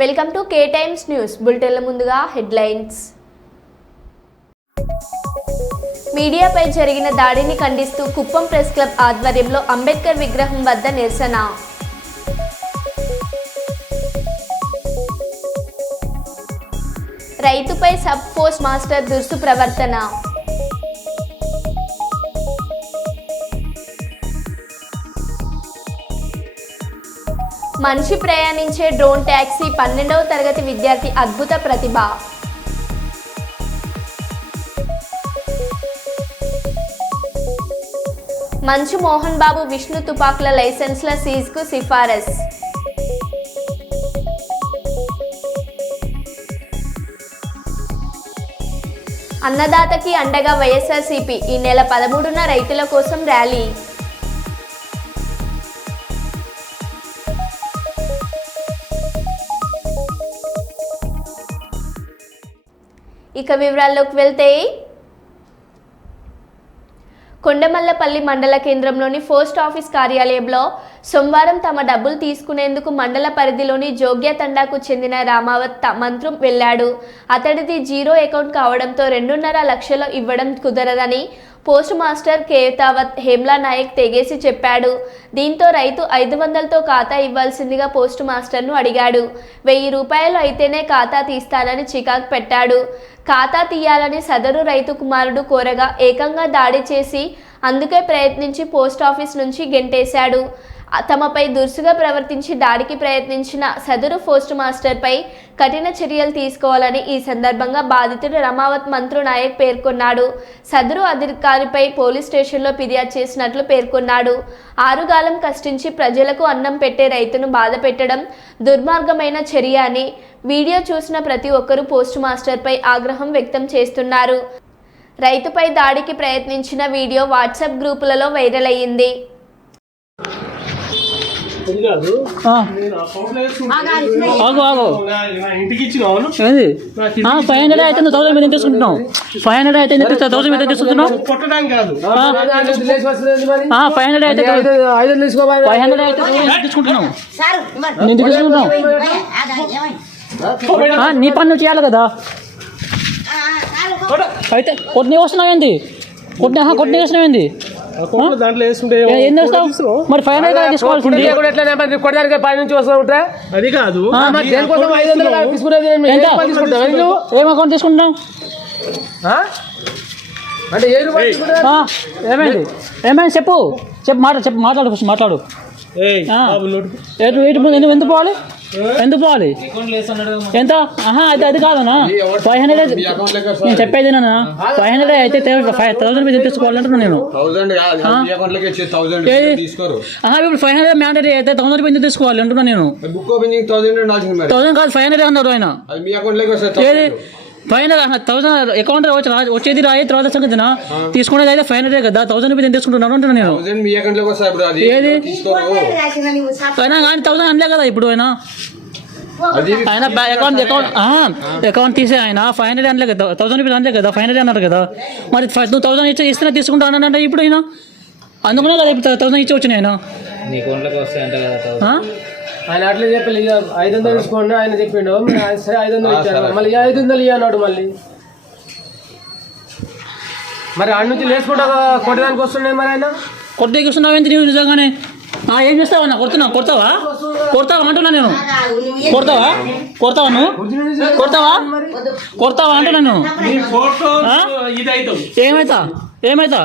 Welcome to K Times News బులెటిన్ల ముందుగా headlines. మీడియాపై జరిగిన దాడిని ఖండిస్తూ కుప్పం ప్రెస్ క్లబ్ ఆధ్వర్యంలో అంబేద్కర్ విగ్రహం వద్ద నిరసన. రైతుపై సబ్ పోస్ట్ మాస్టర్ దురుసు ప్రవర్తన. మనిషి ప్రయాణించే డ్రోన్ ట్యాక్సీ 12వ తరగతి విద్యార్థి అద్భుత ప్రతిభ. మంచు మోహన్ బాబు విష్ణు తుపాకుల లైసెన్స్ల సీజ్కు సిఫారసు. అన్నదాతకి అండగా వైఎస్ఆర్సీపీ ఈ నెల 13న రైతుల కోసం ర్యాలీ. ఇక వివరాల్లోకి వెళ్తే, కొండమల్లపల్లి మండల కేంద్రంలోని పోస్ట్ ఆఫీస్ కార్యాలయంలో సోమవారం తమ డబ్బులు తీసుకునేందుకు మండల పరిధిలోని జోగ్య తండాకు చెందిన రామావత్ మంత్రం వెళ్లాడు. అతడిది జీరో అకౌంట్ కావడంతో 2.5 లక్షలు ఇవ్వడం కుదరదని పోస్ట్ మాస్టర్ కేతావత్ హేమ్లా నాయక్ తెగేసి చెప్పాడు. దీంతో రైతు 500తో ఖాతా ఇవ్వాల్సిందిగా పోస్ట్ మాస్టర్ను అడిగాడు. 1000 రూపాయలు అయితేనే ఖాతా తీస్తానని చికాకు పెట్టాడు. ఖాతా తీయాలని సదరు రైతు కుమారుడు కోరగా ఏకంగా దాడి చేసి అందుకే ప్రయత్నించి పోస్ట్ ఆఫీస్ నుంచి గెంటేశాడు. తమపై దురుసుగా ప్రవర్తించి దాడికి ప్రయత్నించిన సదరు పోస్ట్ మాస్టర్పై కఠిన చర్యలు తీసుకోవాలని ఈ సందర్భంగా బాధితుడు రమావత్ మంత్రు నాయక్ పేర్కొన్నాడు. సదరు అధికారిపై పోలీస్ స్టేషన్లో ఫిర్యాదు చేసినట్లు పేర్కొన్నాడు. 6 కాలం కష్టించి ప్రజలకు అన్నం పెట్టే రైతును బాధ పెట్టడం దుర్మార్గమైన చర్య అని వీడియో చూసిన ప్రతి ఒక్కరూ పోస్ట్ మాస్టర్పై ఆగ్రహం వ్యక్తం చేస్తున్నారు. రైతుపై దాడికి ప్రయత్నించిన వీడియో వాట్సాప్ గ్రూపులలో వైరల్ అయ్యింది. ఇంటికి 500 అయితే 1000 మీద తీసుకుంటున్నావు. 500 అయితే 1000 మీద తీసుకుంటున్నావు. 500 అయితే 500 అయితే తీసుకుంటున్నావు. నేను తీసుకుంటున్నావు. నీ పని నువ్వు చేయాలి కదా. అయితే కొట్టిన వస్తున్నావు ఏంది? కొట్టిన వస్తున్నావు ఏంది? ఏం చేస్తావు మరి? 500 తీసుకోవాల్సింది. అది కాదు, ఏం అకౌంట్ తీసుకుంటున్నావు? ఏమైంది? ఏమైంది చెప్పు. మాట్లాడు ఫస్ట్ మాట్లాడు. ఎందుకు పోవాలి? ఎంత? అది కాదన్నా. 500 నేను చెప్పేది నాన్న. 500 అయితే 1000 మీద తీసుకోవాలంటున్నా నేను. ఇప్పుడు 500 మ్యాండేటరీ అయితే 1000 మీద తీసుకోవాలి అంటున్నా నేను. 1000 కాదు 500 అన్నారు ఆయన. ఏది 500 అకౌంట్ వచ్చేది రాయి తర్వాత సంగతినా తీసుకునేది అయితే 500 కదా. 1000 రూపీస్ తీసుకుంటున్నాను అంటున్నా నేను. ఏది అయినా కానీ 1000 అనలే కదా ఇప్పుడు ఆయన అకౌంట్ తీసే ఆయన 500 అనలే కదా. 1000 రూపీస్ అనలే కదా. 500 అన్నారు కదా. మరి 1000 ఇస్తే తీసుకుంటాను అంటే ఇప్పుడు ఆయన అందుకునే కదా ఇప్పుడు 1000 ఇచ్చి వచ్చినాయి ఆయన. ఆయన అట్లా చెప్పి 500 తీసుకోండి ఆయన చెప్పిండు. సరే 500 ఇచ్చారు. మళ్ళీ 500 ఇవ్వన్నాడు. మరి ఆడ నుంచి లేచుకుంటా కొట్టడానికి వస్తున్నాయి. మరి ఆయన కొట్టడానికి వస్తున్నావు ఏంటి నువ్వు నిజంగానే? ఏం చేస్తావా? కొడతావా అంటున్నా నేను. కొడతావా నువ్వు? కొడతావా అంటున్నా నేను. ఏమైతా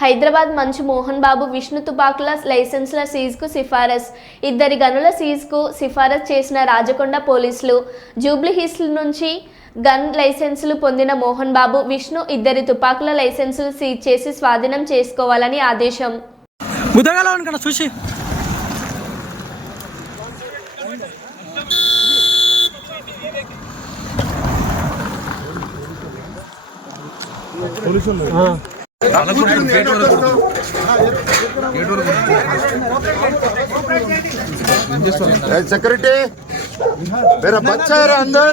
హైదరాబాద్ మంచు మోహన్ బాబు విష్ణు తుపాకుల లైసెన్స్ల సీజ్కు సిఫారసు. 2 గనుల సీజ్కు సిఫారసు చేసిన రాజకొండ పోలీసులు. జూబ్లీహిల్స్ నుంచి గన్ లైసెన్సులు పొందిన మోహన్ బాబు, విష్ణు 2 తుపాకుల లైసెన్సులు సీజ్ చేసి స్వాధీనం చేసుకోవాలని ఆదేశం. చూసి सिक्योरिटी मेरा बच्चा है अंदर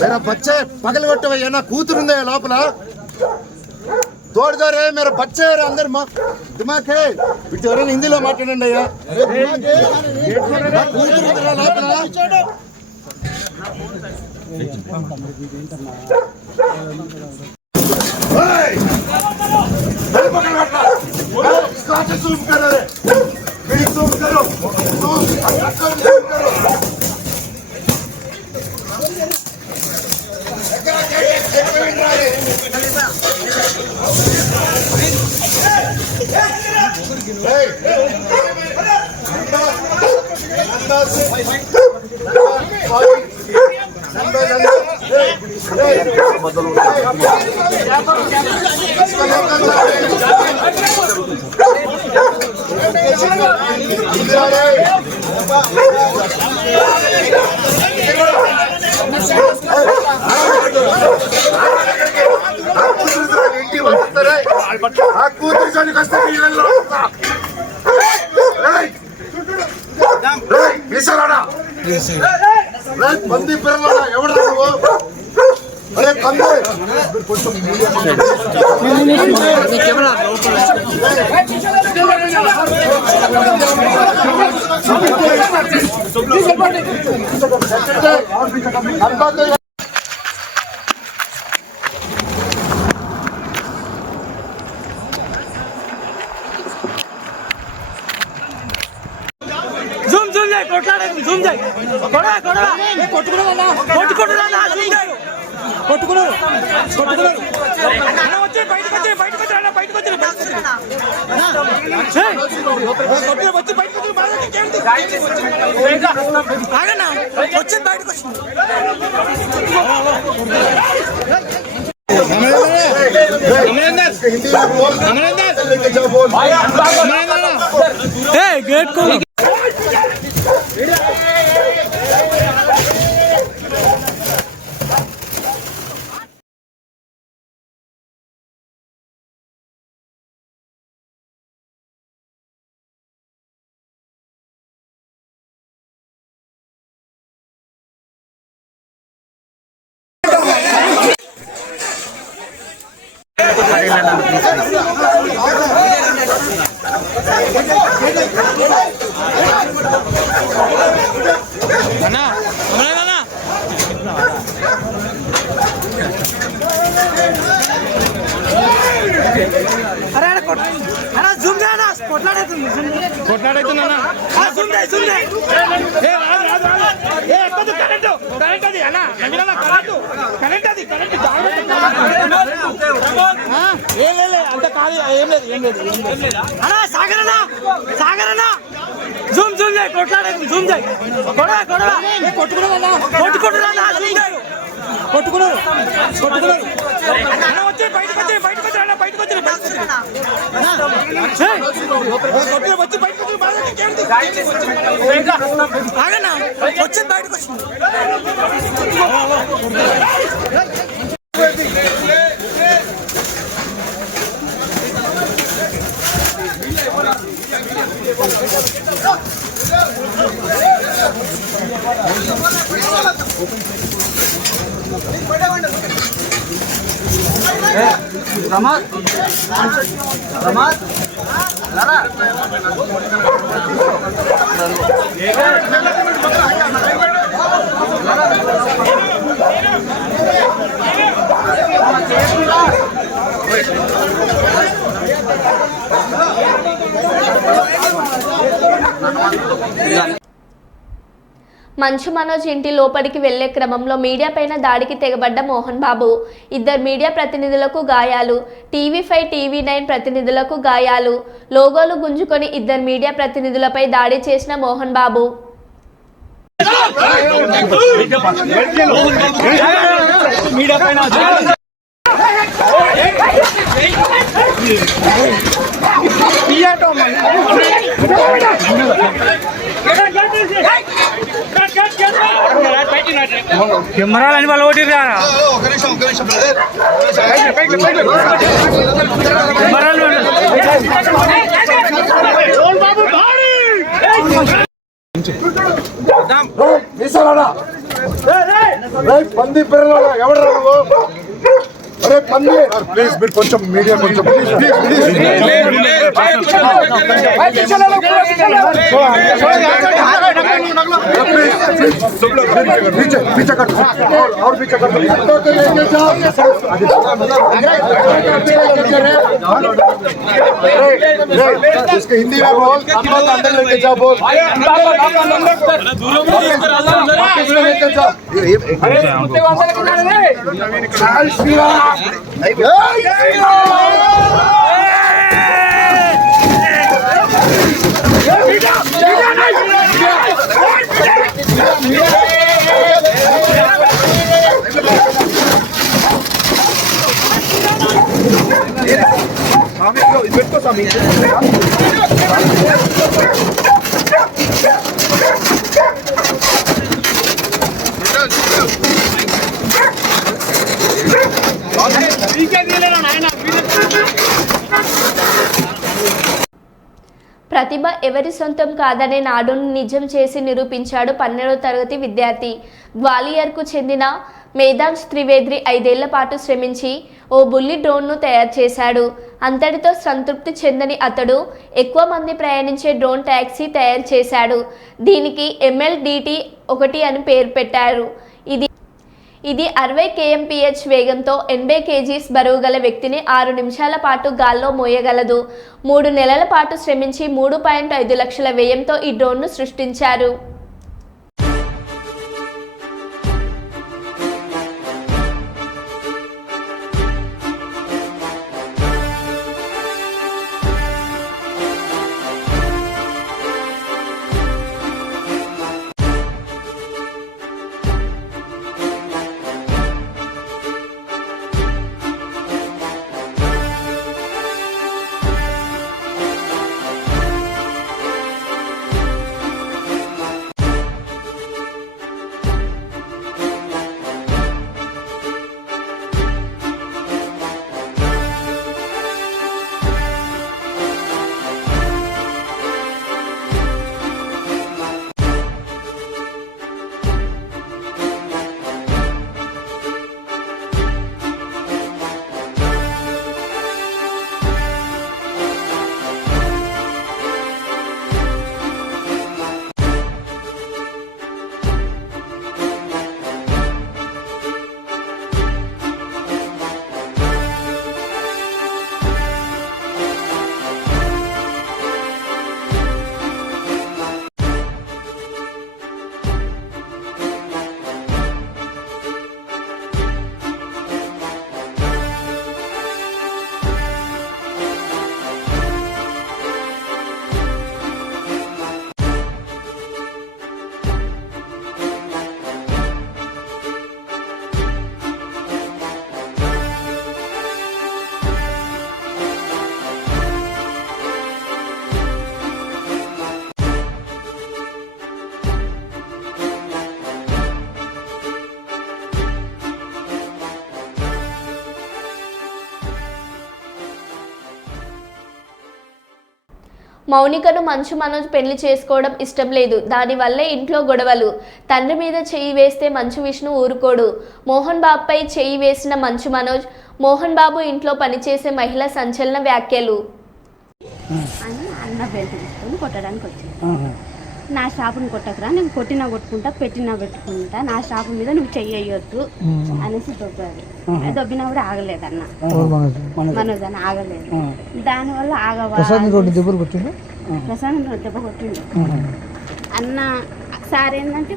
मेरा बच्चा पगल कोट्टवయ్యా నా కూతురుందే లోపల तोड़ दो रे मेरा बच्चा है अंदर दिमाग है వీటి ఎవరైనా హిందీలో మాట్లాడండి అయ్యా మంది పిల్లల ఎవరు అరే కందే गेट को మంచు మనోజ్ ఇంటి లోపలికి వెళ్లే క్రమంలో మీడియా పైన దాడికి తెగబడ్డ మోహన్ బాబు, ఇద్దరు మీడియా ప్రతినిధులకు గాయాలు, టీవీ5 టీవీ9 ప్రతినిధులకు గాయాలు, లోగోలు గుంజుకొని ఇద్దరు మీడియా ప్రతినిధులపై దాడి చేసిన మోహన్ బాబు కెమెరాలని వాళ్ళు ఓటిరా పంది పిల్లల ఎవరు అరే పన్ను ప్లీజ్ మీరు కొంచెం మీడియా కొంచెం पीछे कर और पीछे कर इसके हिंदी में बोल अंदर लेके जाओ बोल लेके जाओ ప్రతిభ ఎవరి సొంతం కాదనే నాడును నిజం చేసి నిరూపించాడు 12వ తరగతి విద్యార్థి. గ్వాలియర్కు చెందిన మేధాంశ్ త్రివేది 5 ఏళ్ల పాటు శ్రమించి ఓ బుల్లి డ్రోన్ను తయారు చేశాడు. అంతటితో సంతృప్తి చెందని అతడు ఎక్కువ మంది ప్రయాణించే డ్రోన్ ట్యాక్సీ తయారు చేశాడు. దీనికి MLDT-1 అని పేరు పెట్టారు. ఇది 60 kmph వేగంతో 80 kgs బరువు గల వ్యక్తిని 6 నిమిషాల పాటు గాల్లో మోయగలదు. 3 నెలల పాటు శ్రమించి 3.5 లక్షల వ్యయంతో ఈ డ్రోన్ను సృష్టించారు. మౌనికను మంచు మనోజ్ పెళ్లి చేసుకోవడం ఇష్టం లేదు. దానివల్లే ఇంట్లో గొడవలు. తండ్రి మీద చెయ్యి వేస్తే మంచు విష్ణు ఊరుకోడు. మోహన్ బాబుపై చెయ్యి వేసిన మంచు మనోజ్, మోహన్ బాబు ఇంట్లో పనిచేసే మహిళ సంచలన వ్యాఖ్యలు. అన్న బెల్ట్ తీసుకొని కొట్టడానికి వచ్చింది. నా షాపుని కొట్టకురా, నేను కొట్టినా కొట్టుకుంటా, పెట్టినా పెట్టుకుంటా, నా షాపు మీద నువ్వు చెయ్యొద్దు అనేసి దొబ్బాడు. దొబ్బినా కూడా ఆగలేదు అన్న మనోజ్ అన్న ఆగలేదు. దానివల్ల ప్రశాంత్ దెబ్బ కొట్టిండు అన్న. సార్ ఏంటంటే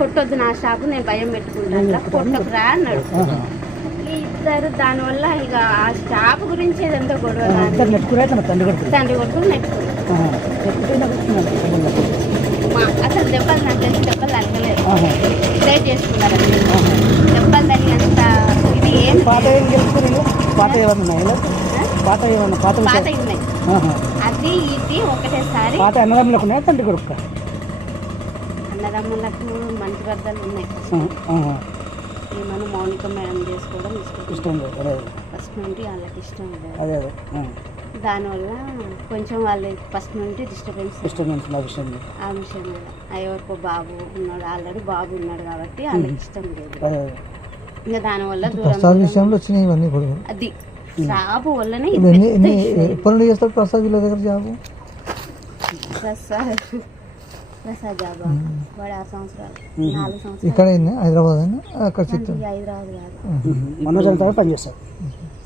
కొట్టొద్దు నా షాపు, నేను భయం పెట్టుకుంటా, కొట్టకురా అన్నాడు. ఇద్దరు దానివల్ల ఇక ఆ షాపు గురించి ఏదంతా గొడవ. తండ్రి కొడుకులు నెట్టుకున్నారు. అసలు దెబ్బలు నాకు తెలిసి దెబ్బలు తగ్గలేదు. ట్రై చేసుకున్నారు దెబ్బలు తగ్గి అంత ఇది ఏం పాత ఉన్నాయి. అది ఇది ఒకటేసారి అన్నదమ్ములకు మంచి బద్దలు ఉన్నాయి. మనం మౌనిక మేడం చేసుకోవడం ఇష్టం లేదు. ఫస్ట్ నుండి వాళ్ళకి ఇష్టం లేదు. దానివల్ల కొంచెం వాళ్ళు ఫస్ట్ నుండి డిస్టర్బెన్స్ ఆ విషయం మీద. ఎవరికో బాబు ఉన్నాడు, ఆల్రెడీ బాబు ఉన్నాడు కాబట్టి వాళ్ళకి ఇష్టం లేదు. ఇంకా దానివల్ల ప్రసాద్ దూరం విషయంలో వచ్చినాయి ఇవన్నీ కూడా. అది షాపు వల్లనే ఇది ఇప్పుడు పెద్ద issue. ఎప్పటి నుండి చేస్తారు ప్రసాద్ వీళ్ళ దగ్గర జాబు? ప్రసాద్ జాబా వాడు 6 సంవత్సరాలు 4 సంవత్సరాలు ఇక్కడ అయింది హైదరాబాద్ అని అక్కడ ఈ చిత్తూరు. హైదరాబాద్ కాదు మనోజ్ అంతా పనిచేస్తారు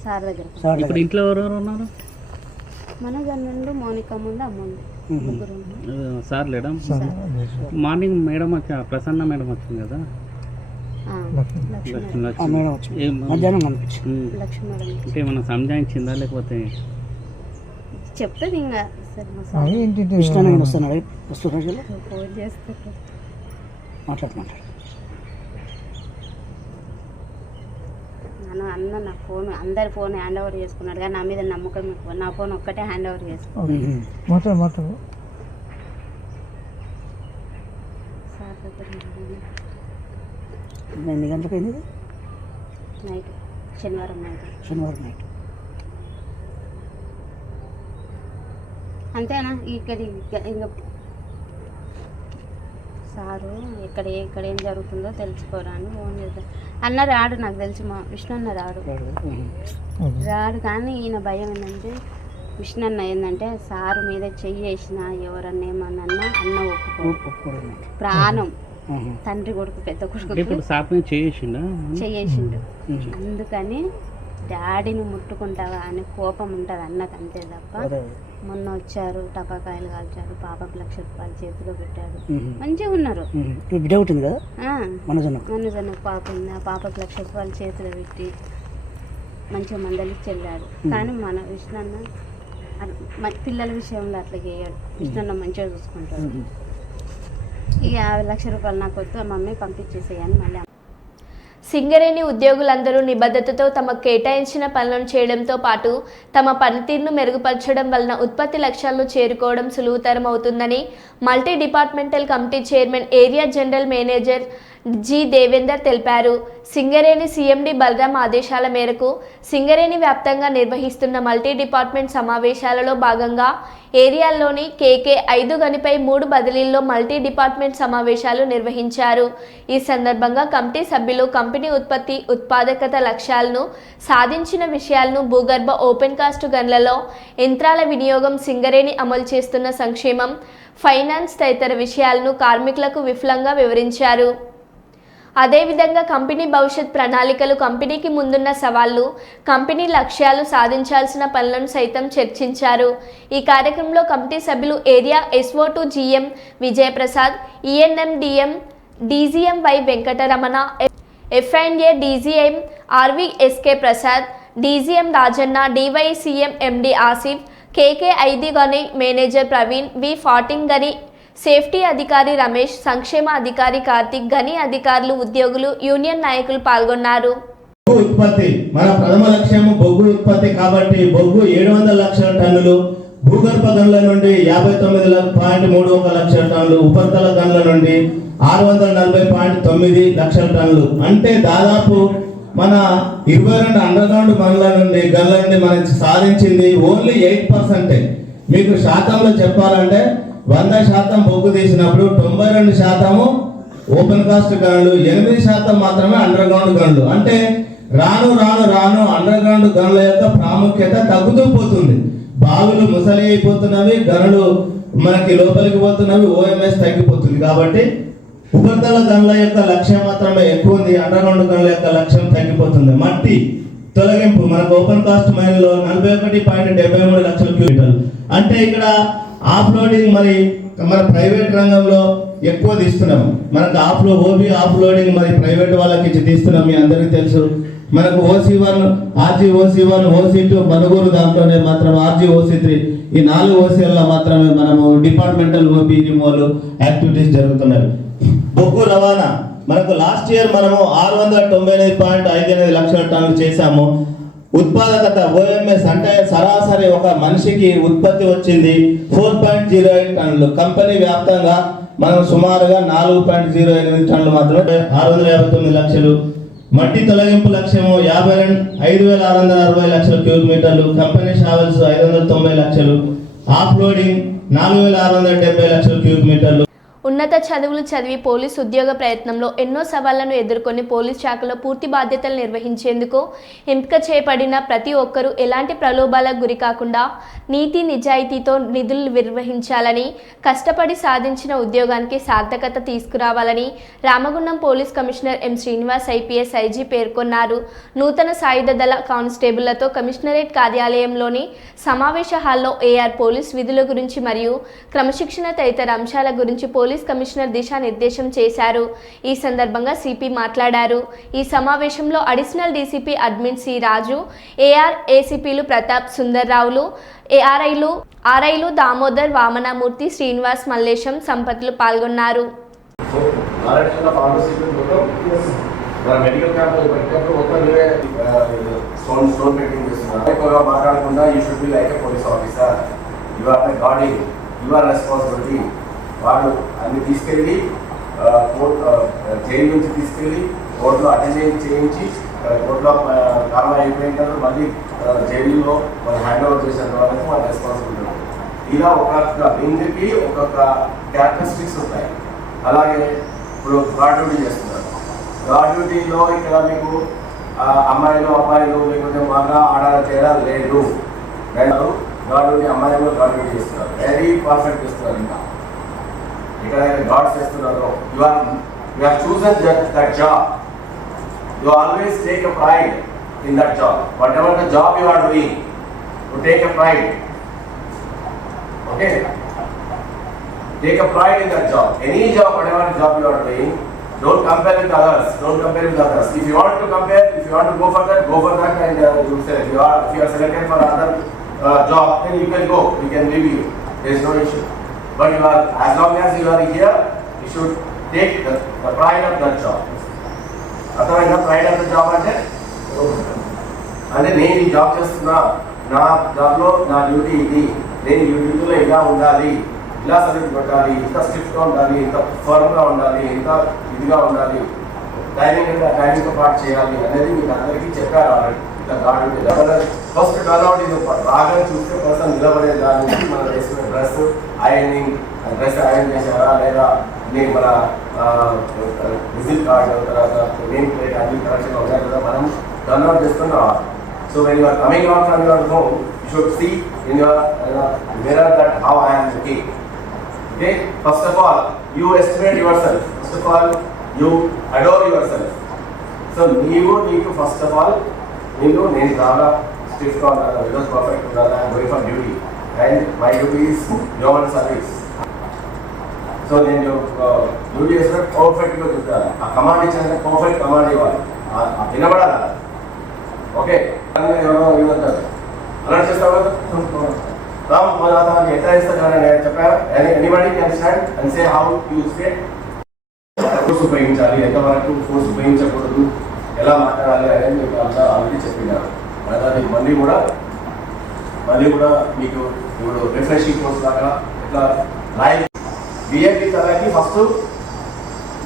సార్ దగ్గర. ఇప్పుడు ఇంట్లో ఎవరెవరు ఉన్నారు? మనోజ్ అన్నుండు, మౌనిక ముందు, అమ్ముండు, ముగ్గురు ఉన్నారు. సార్ లేడా? మార్నింగ్ మేడం వచ్చా, ప్రసన్న మేడం వచ్చింది కదా, ఆ, లక్ష్మీ మధ్యాహ్నం కనిపించి లక్ష్మీ మేడం అంటే ఏమన్నా సంజాయించిందా లేకపోతే చెప్తుంది ఇంకా సరే మా సార్ ఏంటి ఫోన్ చేస్తారు. అన్న నా ఫోన్ అందరి ఫోన్ హ్యాండ్ ఓవర్ చేసుకున్నాడు కానీ నా మీద నమ్మకం ఎక్కువ. నా ఫోన్ ఒక్కటే హ్యాండ్ ఓవర్ చేసుకున్నాడు మాట్లాడు సార్ దగ్గర. ఎన్ని గంటలకు అయింది? నైట్ శనివారం నైట్. అంతేనా? ఇక్కడ ఇంకా సారు ఇక్కడ ఏం జరుగుతుందో తెలుసుకోరాని ఫోన్ చేద్దాం అన్న. రాడు, నాకు తెలిసి మా విష్ణు అన్న రాడు కానీ ఈయన భయం ఏంటంటే విష్ణు అన్న ఏంటంటే సారు మీద చెయ్యి వేసినా ఎవరన్నా ఏమన్నా అన్న ఒప్పుకోడు. ప్రాణం తండ్రి కొడుకు పెద్ద కొడుకు చెయ్యేసిండు. అందుకని డాడీని ముట్టుకుంటావా అని కోపం ఉంటుంది అన్నకు, అంతే తప్ప మొన్న వచ్చారు టపాకాయలు కాల్చారు, పాపకు 1,00,000 రూపాయలు చేతిలో పెట్టాడు, మంచిగా ఉన్నారు. మనోజన్న పాప ఉంది, ఆ పాపకు 1,00,000 రూపాయలు చేతిలో పెట్టి మంచిగా మందలిచ్చి వెళ్ళాడు. కానీ మన విష్ణన్న పిల్లల విషయంలో అట్లా చేయడు. విష్ణన్న మంచిగా చూసుకుంటాడు. ఇక 50,00,000 రూపాయలు నాకు వద్దు మమ్మీ పంపించేసేయని మళ్ళీ. సింగరేణి ఉద్యోగులందరూ నిబద్ధతతో తమకు కేటాయించిన పనులను చేయడంతో పాటు తమ పనితీరును మెరుగుపరచడం వలన ఉత్పత్తి లక్ష్యాలను చేరుకోవడం సులువుతరం అవుతుందని multi departmental committee chairman area general manager G Devender తెలిపారు. సింగరేణి సీఎండీ బలరాం ఆదేశాల మేరకు సింగరేణి వ్యాప్తంగా నిర్వహిస్తున్న మల్టీ డిపార్ట్మెంట్ సమావేశాలలో భాగంగా ఏరియాల్లోని కేకే 5 గనిపై 3 బదిలీల్లో మల్టీ డిపార్ట్మెంట్ సమావేశాలు నిర్వహించారు. ఈ సందర్భంగా కమిటీ సభ్యులు కంపెనీ ఉత్పాదకత లక్ష్యాలను సాధించిన విషయాలను, భూగర్భ ఓపెన్ కాస్ట్ గన్లలో యంత్రాల వినియోగం, సింగరేణి అమలు చేస్తున్న సంక్షేమం, ఫైనాన్స్ తదితర విషయాలను కార్మికులకు విపులంగా వివరించారు. అదేవిధంగా కంపెనీ భవిష్యత్ ప్రణాళికలు, కంపెనీకి ముందున్న సవాళ్లు, కంపెనీ లక్ష్యాలు, సాధించాల్సిన పనులను సైతం చర్చించారు. ఈ కార్యక్రమంలో కమిటీ సభ్యులు area SO2 GM Vijayaprasad, ENM DM DGM Y Venkataramana, F&A DGM RVSK Prasad, DGM Rajanna, DYCM MD Asif, KK 5 గని మేనేజర్ ప్రవీణ్, V14 గని సేఫ్టీ అధికారి రమేష్, సంక్షేమ అధికారి కార్తిక్, గని అధికారులు, ఉద్యోగులు, యూనియన్ నాయకులు పాల్గొన్నారు. ఉత్పత్తి మన ప్రథమ లక్ష్యం బొగ్గు ఉత్పత్తి కాబట్టి బొగ్గు 700 లక్షల టన్నులు, భూగర్భ గనుల నుండి 59.31 లక్షల టన్నులు, ఉపరితల గనుల నుండి 640.9 లక్షల టన్నులు. అంటే దాదాపు మన 22 అండర్ గ్రౌండ్ గనుల నుండి మనం సాధించింది ఓన్లీ 8%. మీకు శాతంలో చెప్పాలంటే 100% బొగ్గు తీసినప్పుడు 92% ఓపెన్ కాస్ట్ గనులు, 8% మాత్రమే అండర్ గ్రౌండ్ గనులు. అంటే రాను అండర్ గ్రౌండ్ గనుల యొక్క ప్రాముఖ్యత తగ్గుతూ పోతుంది. బావులు ముసలి అయిపోతున్నవి, గనులు మనకి లోపలికి పోతున్నవి, OMS తగ్గిపోతుంది. కాబట్టి ఉపరితల గనుల యొక్క లక్ష్యం మాత్రమే ఎక్కువ ఉంది, అండర్ గ్రౌండ్ గనుల యొక్క లక్ష్యం తగ్గిపోతుంది. మట్టి తొలగింపు మనకు ఓపెన్ కాస్ట్ మైన్ లో 41.73 లక్షల క్యూబికల్. అంటే ఇక్కడ ఆఫ్లోడింగ్ మరి మన ప్రైవేట్ రంగంలో ఎక్కువ తీస్తున్నాం. మనకు ఓబీ ఆఫ్లోడింగ్ మరి ప్రైవేట్ వాళ్ళకి ఇచ్చి తీస్తున్నాం. మీ అందరికీ తెలుసు. మనకు OC1, RGOC1, OC2 మనుగోలు దాంట్లోనే మాత్రం RGOC3 ఈ 4 OCLలో మాత్రమే మనము డిపార్ట్మెంటల్ ఓబీ రిమూవల్ యాక్టివిటీస్ జరుగుతున్నాయి. బొగ్గు రవాణా మనకు లాస్ట్ ఇయర్ మనము 699.58 లక్షల టన్నులు చేశాము. ఉత్పాదకత OMS అంటే సరాసరి ఒక మనిషికి ఉత్పత్తి వచ్చింది 4.08 టన్నులు. కంపెనీ వ్యాప్తంగా మనం సుమారుగా 4.08 టన్నులు మాత్రమే, 659 లక్షలు. మట్టి తొలగింపు లక్ష్యము 5,660 లక్షల క్యూబిక్ మీటర్లు. కంపెనీ షావెల్స్ 590 లక్షలు. ఆఫ్ లోడింగ్ 4,670 లక్షల క్యూబిక్ మీటర్లు. ఉన్నత చదువులు చదివి పోలీసు ఉద్యోగ ప్రయత్నంలో ఎన్నో సవాళ్లను ఎదుర్కొని పోలీస్ శాఖలో పూర్తి బాధ్యతలు నిర్వహించేందుకు ఎంపిక చేయబడిన ప్రతి ఒక్కరూ ఎలాంటి ప్రలోభాలకు గురి కాకుండా నీతి నిజాయితీతో నిధులు నిర్వహించాలని, కష్టపడి సాధించిన ఉద్యోగానికి సార్థకత తీసుకురావాలని Ramagundam police commissioner M Srinivas IPS IG పేర్కొన్నారు. నూతన సాయుధ దళ కానిస్టేబుళ్లతో కమిషనరేట్ కార్యాలయంలోని సమావేశ హాల్లో ఏఆర్ పోలీస్ విధుల గురించి మరియు క్రమశిక్షణ తదితర అంశాల గురించి పోలీస్ కమిషనర్ దిశానిర్దేశం చేశారు. ఈ సందర్భంగా సిపి మాట్లాడారు. ఈ సమావేశంలో additional DCP admin C Raju, AR ఏసీపీలు ప్రతాప్, సుందర్రావులు, ఆర్ఐలు దామోదర్, వామనమూర్తి, శ్రీనివాస్, మల్లేశం, సంపత్లు పాల్గొన్నారు. మాట్లాడకుండా you should be like a police officer. You are the guarding, you are responsibility. వాళ్ళు అన్ని తీసుకెళ్ళి జైలు నుంచి తీసుకెళ్ళి కోర్టులో అటెండ్ చేయించి కోర్టులో కారణం అయిపోయిన తర్వాత మళ్ళీ జైలులో వాళ్ళు హ్యాండ్ ఓవర్ చేసిన వాళ్ళకి వాళ్ళ రెస్పాన్సిబిలిటీ. ఇలా ఒక్కొక్క వింగ్కి ఒక్కొక్క క్యారెక్టరిస్టిక్స్ ఉంటాయి. అలాగే ఇప్పుడు గార్డ్ డ్యూటీ చేస్తున్నారు. గార్డ్ డ్యూటీలో ఇక్కడ మీకు అమ్మాయిలు అబ్బాయిలు లేకపోతే మగ ఆడ తేడా లేదు. గార్డ్ డ్యూటీ అమ్మాయిలు గార్డ్ డ్యూటీ చేస్తున్నారు, వెరీ పర్ఫెక్ట్ చేస్తున్నారు. ఇంకా ఇక్కడ గార్డ్స్ చేస్తున్నారు. You are chosen that job. You always take a pride in that job. Whatever the job you are doing, you take a pride. Okay, take a pride in that job. Any job, whatever job you are doing, don't compare with others. Don't compare with others. If you want to compare, if you want to go for that, and you say if you are selected for another job, then you can go. We can leave you. There is no issue. But you are, as long as you are here, you should take the pride of that job. Otherwise, the pride of the job అంటే నేను ఈ job చేస్తున్నా, నా జాబ్లో నా duty ఇది, నేను ఈ డ్యూటీలో ఇలా ఉండాలి, ఇలా సర్వీస్ పెట్టాలి, ఇంత స్ట్రిక్ట్గా ఉండాలి, ఇంత ఫర్మ్గా ఉండాలి, ఇంత ఇదిగా ఉండాలి, టైమింగ్తో పాటు చేయాలి అనేది మీకు అందరికీ చెప్పారు ఆల్రెడీ. ఇట్లా గార్డ్ ఫస్ట్ టర్న్అవుట్ ఇది బాగా చూస్తే పర్సన్ నిలబడే దాని నుంచి మనం వేసుకునే డ్రెస్ ఐరన్ చేశారా లేదా నేను మన విజిట్ కార్డు తర్వాత నేమ్ ప్లేట్ అన్ని కరెక్ట్గా ఉన్నాయి కదా మనం టర్న్అవుట్ చేసుకుని రావాలి. So when you are coming out from your home, you should see in your mirror that how I am looking. Okay, first of all you estimate yourself, first of all you adore yourself. So నీకు first of all నేను చాలా strict గా ఉండాలి, because perfect ఉండాలి. I'm going for duty and my duty is human service. So నేను duty చేసిన perfect గా చూడాలి. ఆ కమాండ్ ఇచ్చిన పర్ఫెక్ట్ కమాండ్ ఇవ్వాలి, వినబడాలి. ఓకే, ఎవరో ఇవ్వద్దు అలర్ట్ చేస్తావు కదా, ఎట్లా ఇస్తా చెప్పారు. Anybody can stand and say how use it. Force ఉపయోగించాలి, ఎంతవరకు ఫోర్స్ ఉపయోగించకూడదు, ఎలా మాట్లాడాలి అనేది మీకు అంతా ఆల్రెడీ చెప్పినారు. అది మళ్ళీ కూడా మీకు ఇప్పుడు రిఫ్రెషింగ్ కోర్స్ లాగా ఇట్లా రాయి. బిఏపీ తరగతి ఫస్ట్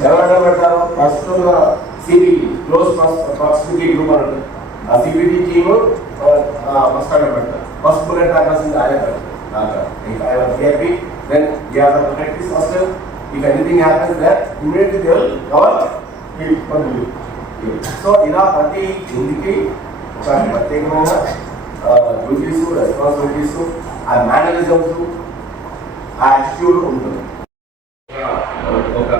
ఎవరు పెడతారు, first CBT close proximity group అని ఉంటుంది. ఆ సిబిటి టీమ్ ఫస్ట్ అక్కడ పెడతారు. ఫస్ట్ బుల్లెట్ రావాల్సింది ఆయన పెడతారు. బిఏపీ then they are the practice first. If anything happens there immediately they will cover. So ఇలా ప్రతి ఇంటికి ఒక ప్రత్యేకమైన డ్యూటీస్, రెస్పాన్సిబిలిటీస్, ఆ మేనరిజమ్స్, ఆ యాటిట్యూడ్ ఉంటుంది. ఒక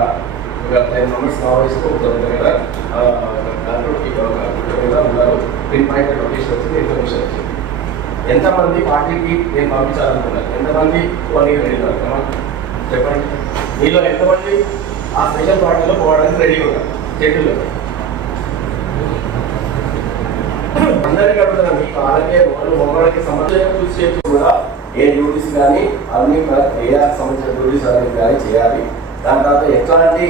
10 మెంబర్స్ కావాల్సి ఉన్నారు. పిన్-పాయింట్ లొకేషన్ వచ్చింది, ఇన్ఫర్మేషన్ వచ్చింది. ఎంతమంది పార్టీకి నేను పంపించాలనుకున్నాను, ఎంతమంది పోనీ రెడీ ఉన్నారు చెప్పండి. మీలో ఎంతమంది ఆ స్పెషల్ పార్టీలో పోవడానికి రెడీ ఉన్నారు చెట్టులో? అందరికీ అడుగుతున్నా, మీకు అలాగే మొక్కలకి సంబంధించిన చూసి చేసి కూడా ఏ డ్యూటీస్ కానీ అన్ని ఏఆర్ సంబంధించిన డ్యూటీస్ అనేది కానీ చేయాలి. దాని తర్వాత ఎట్లాంటి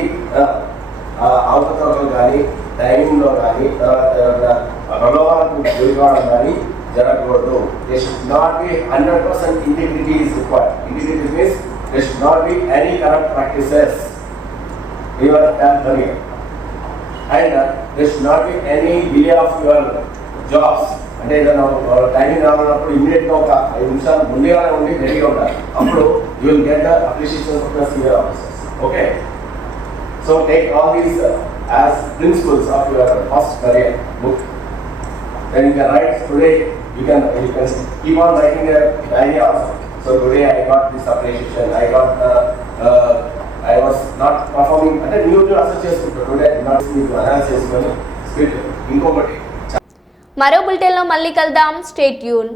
అవకతవకలు కానీ టైమింగ్లో కానీ తర్వాత ప్రలోభాలకు గురి కావడం కానీ జరగకూడదు. They should not be 100% integrity is required. Integrity means they should not be any corrupt practices in your career, and there should not be any delay of your jobs. అంటే ఏదైనా టైమింగ్ రావాలన్నప్పుడు ఇమీడియట్గా ఒక 5 నిమిషాలు ముందుగానే ఉండి రెడీగా ఉండాలి. అప్పుడు you will get the appreciation of the senior officers. Okay. So take all these as principles of your first career book. Then you can write today. You can keep on writing a diary also. So today I got this appreciation. I was not performing. అంటే new association today not మీకు announce చేసుకొని script ఇంకొకటి. మరో బులెటిన్లో మళ్ళీ కలుద్దాం. Stay tune.